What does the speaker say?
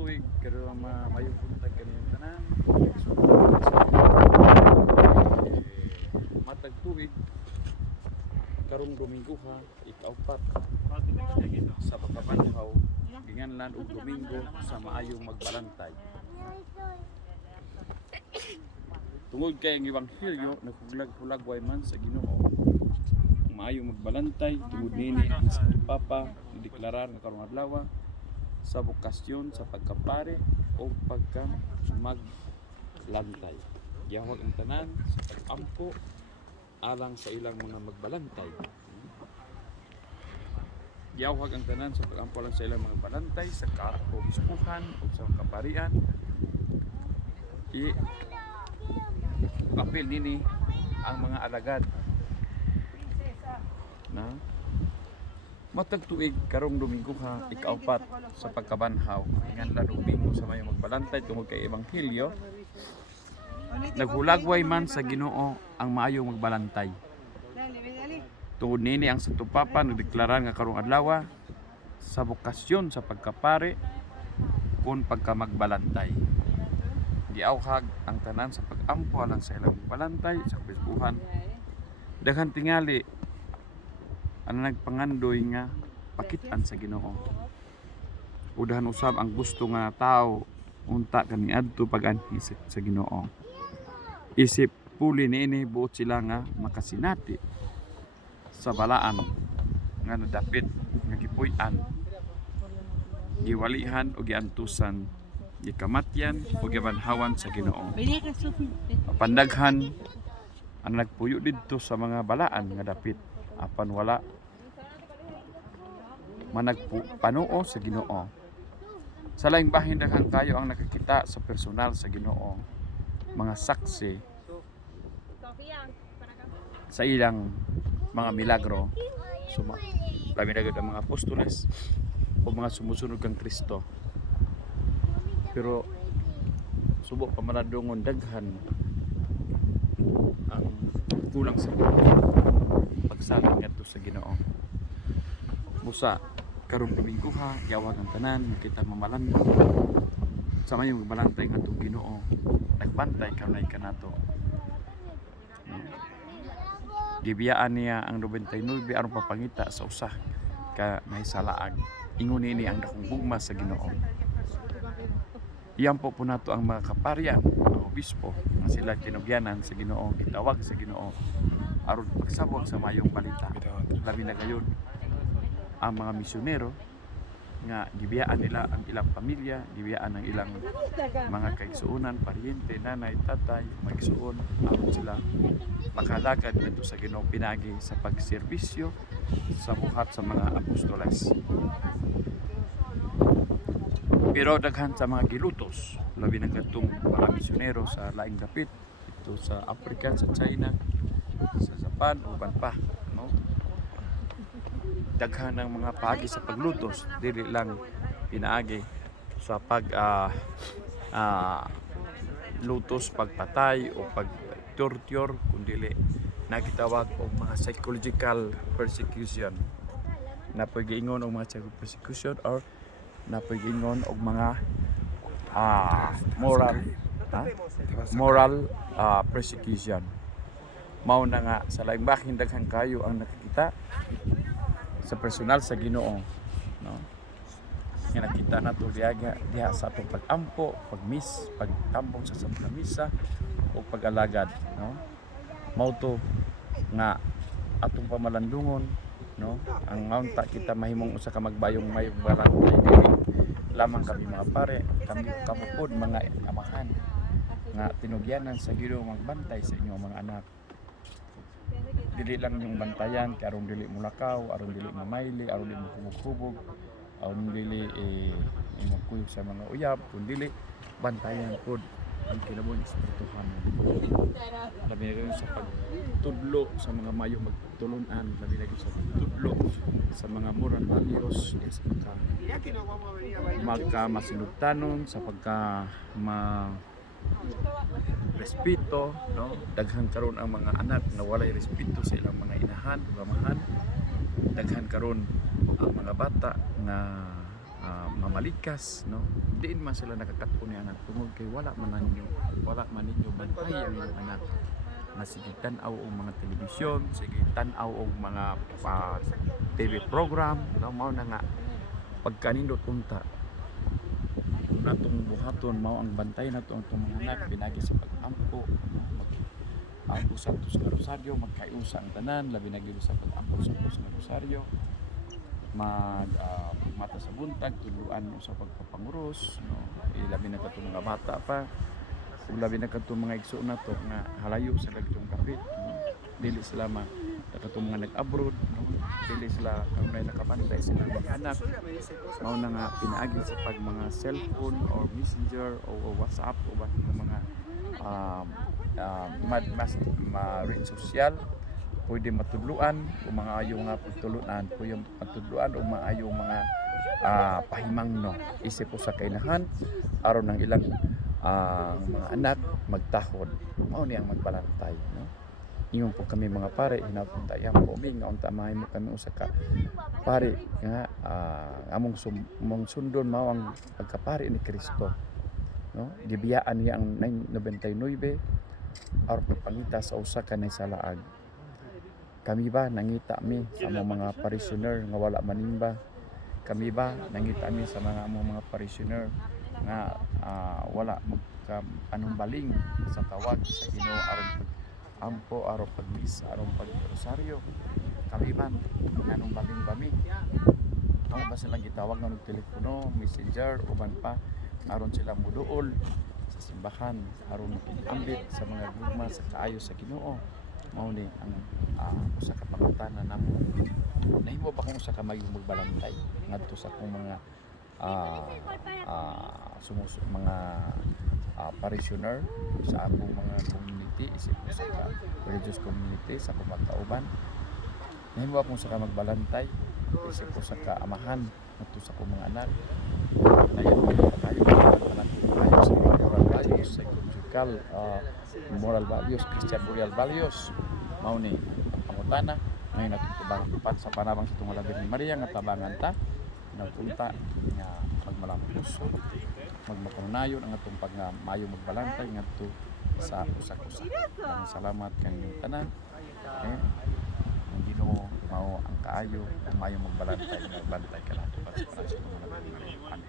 tuig pero mayong buntag kaniyang tanan. So, matag tuig karong Domingo ha, ikaupat sa pagkabanhaw ginganlan og Domingo sa maayong magbalantay. Tungod kay ang ebanghelyo naghulag-hulagway man sa Ginoo maayong magbalantay tungod nini ang Santo Papa nideklarar nga karong adlaw sa bokasyon sa pagkapare o pagka maglantay. Gihawag ang tanan sa pag-ampo alang sa ilang mga magbalantay. Gihawag ang tanan sa pag-ampo alang sa ilang mga balantay sa kaobispuhan o sa kaparian. Apil nini ang mga alagad na matag tuig karong Domingo ha, ikaupat sa pagkabanhaw inganlan Domingo sa mayong magbalantay tungod kay ebanghelyo naghulagway man sa Ginoo ang maayong magbalantay. Tungod nini ang Santo Papa nagdeklarar nga karong adlaw sa bokasyon sa pagkapare kun pagkamagbalantay. Giawhag ang tanan sa pag-ampo alang sa ilang balantay sa kabisbuhan. Daghan tingali ang nagpangandoy nga pakitan sa Ginoo. Udahan usab ang gusto nga tao unta kaniadto pag-anhi sa Ginoo. Isip puli niini buot sila nga makasinati sa balaan nga nadapit nga gipuy-an, giwalihan o giantusan, gikamatyan o gibanhawan sa Ginoo. Pandaghan ang nagpuyo didto sa mga balaan nga dapit apan wala managpanuo sa Ginoo. Sa laing bahin daghang kayo ang nakakita sa personal sa Ginoo, mga saksi sa ilang mga milagro. Labi na ang mga apostoles o mga sumusunod kang Kristo. Pero subok pa maladungon daghan ang kulang sa pagsalig ngadto sa Ginoo. Musa karong Domingo ha, gawag ang tanan kita mamalan sa mayong balantay ngadto Ginoo. Nagbantay kanay kanato. Gibiyaan niya ang 99 aron papangita sa usa ka nahisalaag. Ingon ini ang dakong gugma sa Ginoo. Iyan po nato ang mga kaparian, ang obispo, nga sila kinugyanan sa Ginoo, gitawag sa Ginoo aron pagsabot sa mayong balita. Labi na gayon ang mga misyonero nga gibiyaan nila ang ilang pamilya, gibiyaan ang ilang mga kaigsuonan, paryente, nanay, tatay, magsuon aron sila makalagad nito sa Ginoo pinagi sa pagserbisyo sa buhat sa mga apostoles. Pero daghan sa mga gilutos, labi na kadtong mga misyonero sa laing dapit ito sa Africa, sa China, sa Japan uban pa, no? Daghan ng mga paagi sa paglutos, dili lang pinaagi sa pag lutos, pagpatay o pag-torture, kundi nagitawag og mga psychological persecution. Napagingon og mga psychological persecution or napagingon og mga moral persecution. Mao na nga sa laing bahin daghang kayo ang nakikita sa personal sa Ginoo, no? Nga nakita nato diha sa atong pag-ampo, pagtambong sa Santa Misa o pag-alagad, no? Mao to nga atong pamalandungon, no? Ang maunta kita mahimong usa ka magbayong mayong balantay dili lamang kami mga pare, kami kapupod mga amahan nga tinugyanan sa Ginoo magbantay sa inyong mga anak. Dili lang yung bantayan kay aron dili mulakaw, aron dili mamayli, aron dili mahubog-hubog, aron dili makuyog sa mga uyab, kun dili bantayan pod ang kinabuhi espirituhan. Labi na kayo sa pagtudlo sa mga mayong magtulunan, labi na kayo sa pagtudlo sa mga moral values, sa magkamasinugtanon, sa respeto, no? Daghan karon ang mga anak na walay respeto sa ilang mga inahan, gamahan. Daghan karon ang mga bata na mamalikas, no? Diin man sila nakakatpo ni anak tungod kay wala man ninyo bantay ang inyong anak na sige tan-aw og mga telebisyon, sige tan-aw og mga TV program, no? Mao na nga pagkanindot unta natong buhaton mao ang bantay nato ang itong mga anak pinagi sa pag-ampo, no? Mag-ampo sa Santos nga Rosario, magkaiusa ang tanan labi na gyud sa pag-ampo sa Santos nga Rosario, mata sa buntag tuluan sa pagpapanguros, no? Labi na katong mga bata pa ug labi na katong mga igsoon nato nga halayo sa dagtong kapit, no? Dili sila katong mga nag-abroad, no? Dili sila kanunay nakabantay sila mga anak, mao na nga pinaagi sa pag mga cellphone or messenger o WhatsApp o ba mga ring social pwede matudluan o mga ayaw nga pagtuluan, pwede matudluan o mga ayaw mga pahimang, no? Isip po sa kainahan aron ng ilang mga anak magtahod, mao ni ang magbalantay, no? Ingon po kami mga pare hinapuntayan po mi nga unta mahay mo kami usa ka pare nga among sundon mao ang pagkapari ni Kristo, no? Gibiyaan niya ang 999 aron pagpangita sa usa ka naysalaag. Kami ba nangita mi sa among mga parishioner nga wala manimba? Kami ba nangita mi sa mga parishioner nga wala anong baling sa tawag sa Ginoo aron ampo aron pagmis aron pag-rosaryo? Kami ba anong baling ba mi? Ang ba silang gitawag nga og telepono, messenger uban pa aron sila muduol sa simbahan aron makitambit sa mga gugma sa kaayo sa Ginoo? Mao ni ang usa ka pangutana namo. Nahimo ba kung usa ka mayong magbalantay ngadto sa akong mga mga parishioner sa akong mga community, isip ko sa religious community sa akong magkauban? Nahimo ba kung usa ka magbalantay isip ko sa kaamahan ngadto sa akong mga anak? Dayon tayo sa moral values, psychological moral values, Christian moral values. Mao ni ang pangutana ngayon natin tubang sa panabang sa tungod ni Maria nga tabangan ta nagpunta nga magmalampuso magmakunayon ang atong pagmayo magbalantay ngadto sa usa-usa. Salamat kang tanan. Ang Ginoo mao ang kaayo ang mayo magbalantay nagbantay ka nato para sa Amen.